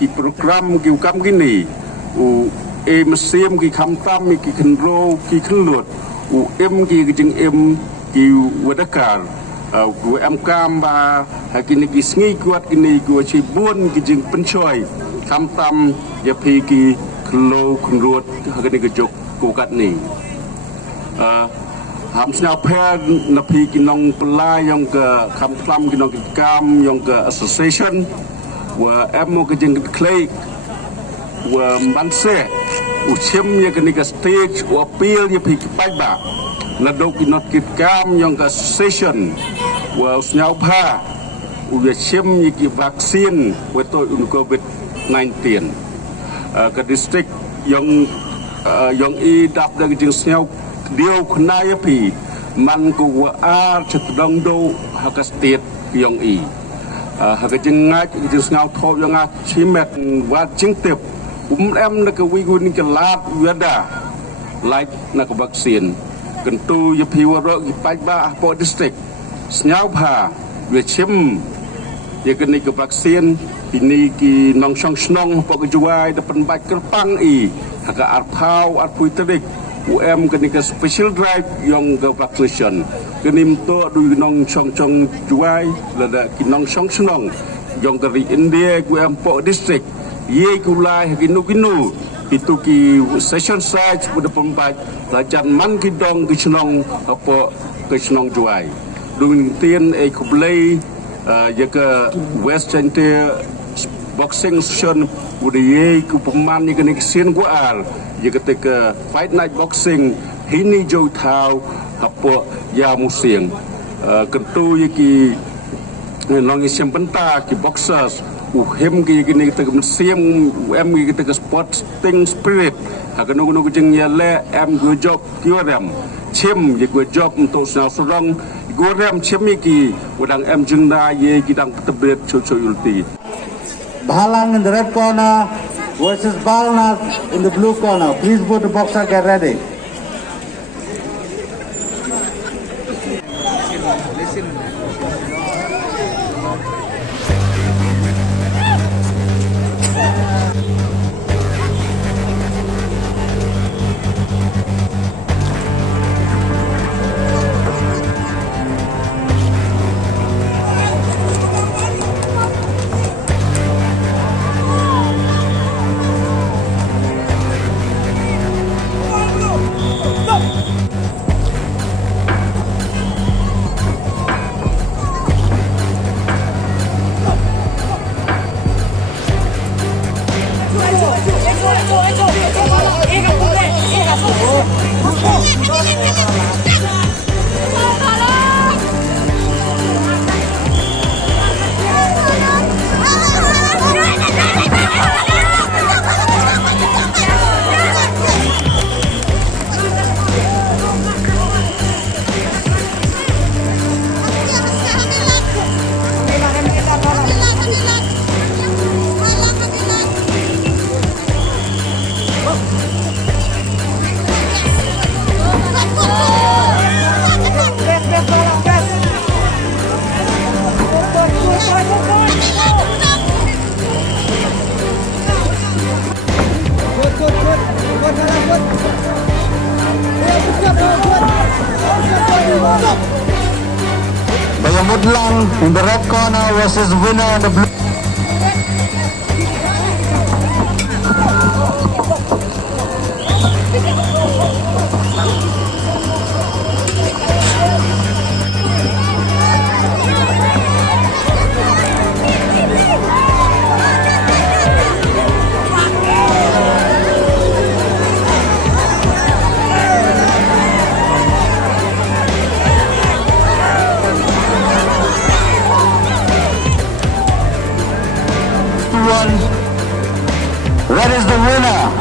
กี่โปรแกรมกี่กรรมกี่นี่เอ็มเซียมกี่คำตั้มกี่คันโรกี่ขันหลุดเอ็มกี่จึงเอ็มกี่วัดการกูเอ็มกามบากินกี่สงี้กวดกินกูชีบุญกี่จึงเป็นช่วยคำตั้มยาพีกี่คันโลคันรวดกินกี่จกกูกัดนี่หามสาวแพทย์นพีกินนองปลายยองกับคำตั้มกินนองกิจกรรมยองกับ association ว่าเอ็มก็จึงเคลย์ว่ามันเซ่อุเชื่อมยังกันนี่ก็สเตจว่าเปียยังพิกไปบ้านาดกินนอกิจกรรมยังกับ association ว่าสาวผ้าอุเชื่อมยังกับวัคซีนว่าตัวอุณโควิด-19 กับ district ยังอีดับได้จึงสาวเดียวคนนายพีมันก็ว่าจะต้องดูฮักสเตทยังอีหากจึงง่ายจึงสาวทอยังง่ายชิมเม็ดว่าจึงเต็บเอ็มนักวิกุนิกลาดเวดาไลค์นักวัคซีนกันตูยพิวรกไปบ้าปอดิสติกสยาวผ้าเวชิมยังกันนี่กับวัคซีนปีนี้กีน้องช่องนองปกจวายดับเป็นใบกระปังอีหากอาร์พาวอาร์พุยตริกUMกันนี่ก็ special drive ยังกับ vaccination กันนี่ตัวดูน้องช่องจวายแล้วได้กินน้องช่องนองยังกับอินเดียUM ปอดิสติกเย่กุลายกินูitu ki session size pada pembaik lajan man ki dong ki senong apa ki senong juai dun tien kublai ya ke west center boxing session udah ye ku pemain ni kena kesian ku al ya ketika fight night boxing ini jauh tahu apa ya musim kentu ye ki nong isian pentar ki boxers hem gini kita mesim em kita ke sporting spirit akan nunggu jeng ya le em gue job gue rem chem ya gue job untuk senang serang gue rem chem iki udang em jeng da ye kidang tebet cucu ulti Bhalang in the red corner versus Balnath in the blue corner. Please both the boxer get ready. Bayamudlang in the red corner versus winner in the blue. That is the winner.